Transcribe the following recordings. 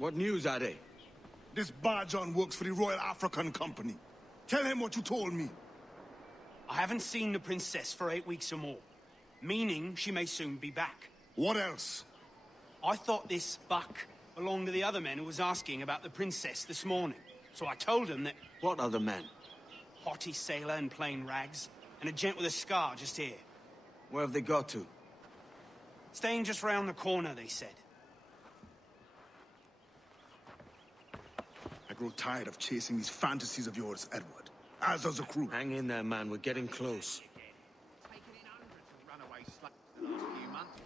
What news are they? This Barjon works for the Royal African Company. Tell him what you told me. I haven't seen the princess for 8 weeks or more, meaning she may soon be back. What else? I thought this buck belonged to the other men who was asking about the princess this morning. So I told him that What other men? haughty sailor in plain rags, and a gent with a scar just here. Where have they got to? Staying just round the corner, they said. I grow tired of chasing these fantasies of yours, Edward. As does the crew. Hang in there, man. We're getting close. Taken in hundreds of runaway slaves the last few months.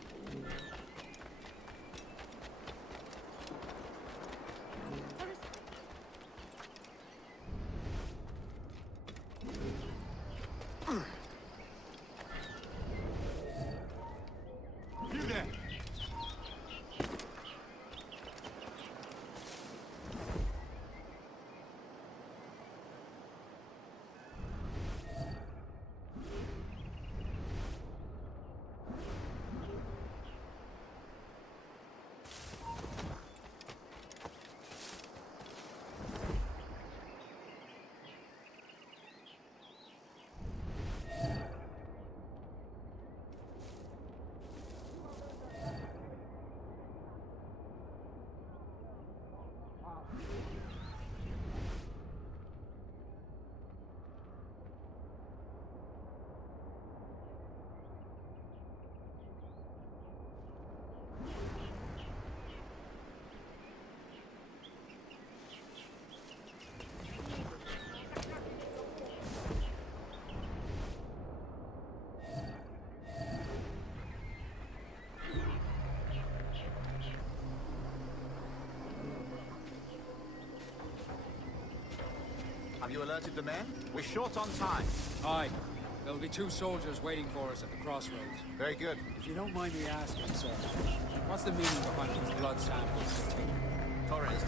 You there! Have you alerted the men? We're short on time. Aye. There'll be 2 soldiers waiting for us at the crossroads. Very good. If you don't mind me asking, sir, what's the meaning behind these blood samples? Torres.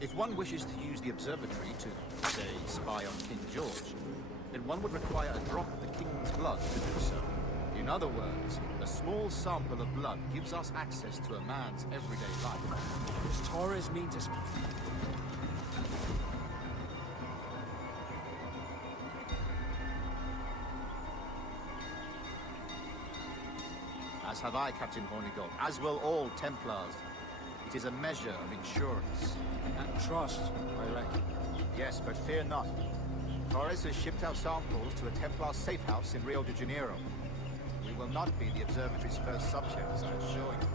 If one wishes to use the observatory to, say, spy on King George, then one would require a drop of the king's blood to do so. In other words, a small sample of blood gives us access to a man's everyday life. Does Torres mean to speak? As have I, Captain Hornigold, as will all Templars. It is a measure of insurance. And trust, I reckon. Yes, but fear not. Torres has shipped out samples to a Templar safe house in Rio de Janeiro. We will not be the Observatory's first subjects, I assure you.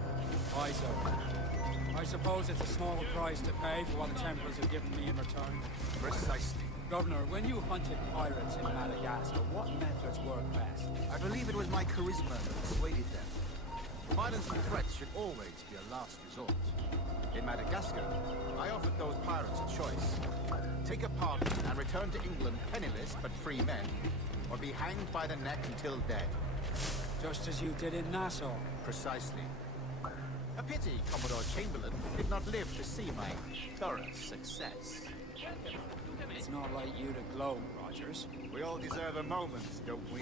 Aye, sir. I suppose it's a small price to pay for what the Templars have given me in return. Precisely. Governor, when you hunted pirates in Madagascar, what methods worked best? I believe it was my charisma that persuaded them. Violence and threats should always be a last resort. In Madagascar, I offered those pirates a choice. Take a pardon and return to England penniless but free men, or be hanged by the neck until dead. Just as you did in Nassau. Precisely. A pity Commodore Chamberlain did not live to see my thorough success. It's not like you to gloat, Rogers. We all deserve a moment, don't we?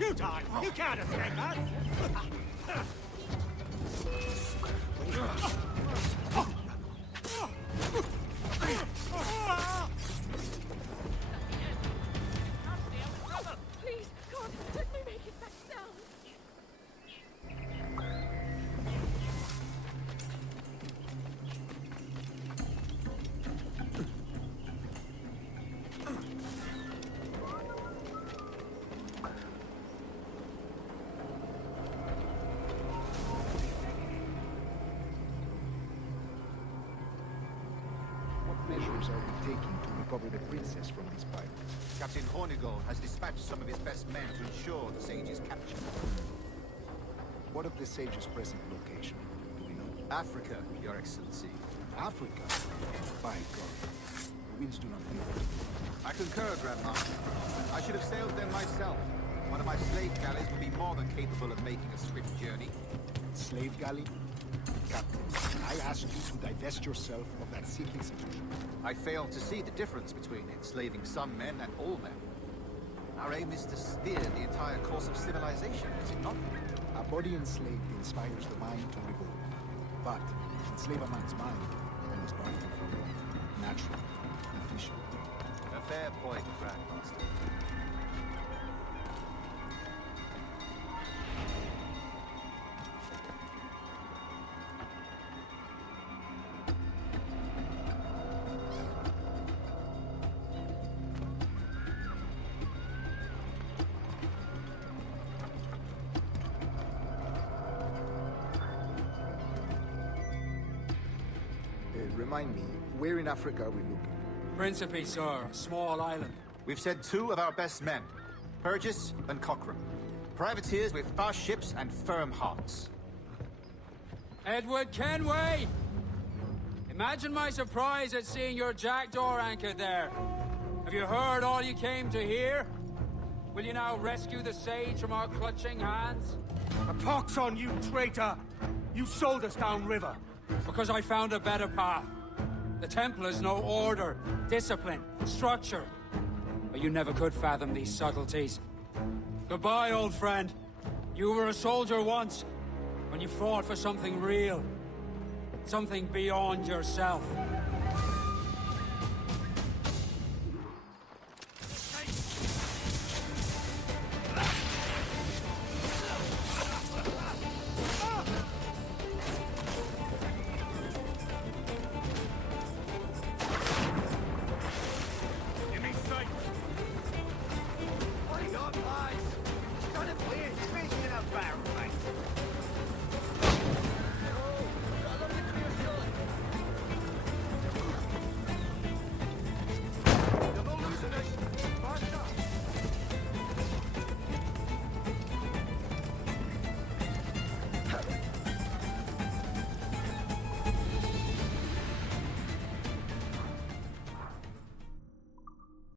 You die! You can't escape us! Please, God, let me make it back down. What measures are we taking to recover the princess from these pirates? Captain Hornigold has dispatched some of his best men to ensure the Sage's capture. What of the sage's present location? Do we know? Africa, Your Excellency. Africa? By God. The winds do not blow. I concur, Grand Master. I should have sailed them myself. One of my slave galleys would be more than capable of making a swift journey. Slave galley? Captain, I asked you to divest yourself of that sick institution. I fail to see the difference between enslaving some men and all men. Our aim is to steer the entire course of civilization, is it not? A body enslaved inspires the mind to revolt. But to enslave a man's mind, one must buy him from natural, efficient. A fair point, Grand Master. Remind me, where in Africa are we looking? Principe, sir, a small island. We've sent 2 of our best men, Burgess and Cochrane. Privateers with fast ships and firm hearts. Edward Kenway! Imagine my surprise at seeing your jackdaw anchored there. Have you heard all you came to hear? Will you now rescue the sage from our clutching hands? A pox on you, traitor! You sold us downriver. Because I found a better path. The Templars know order, discipline, structure. But you never could fathom these subtleties. Goodbye, old friend. You were a soldier once, when you fought for something real. Something beyond yourself.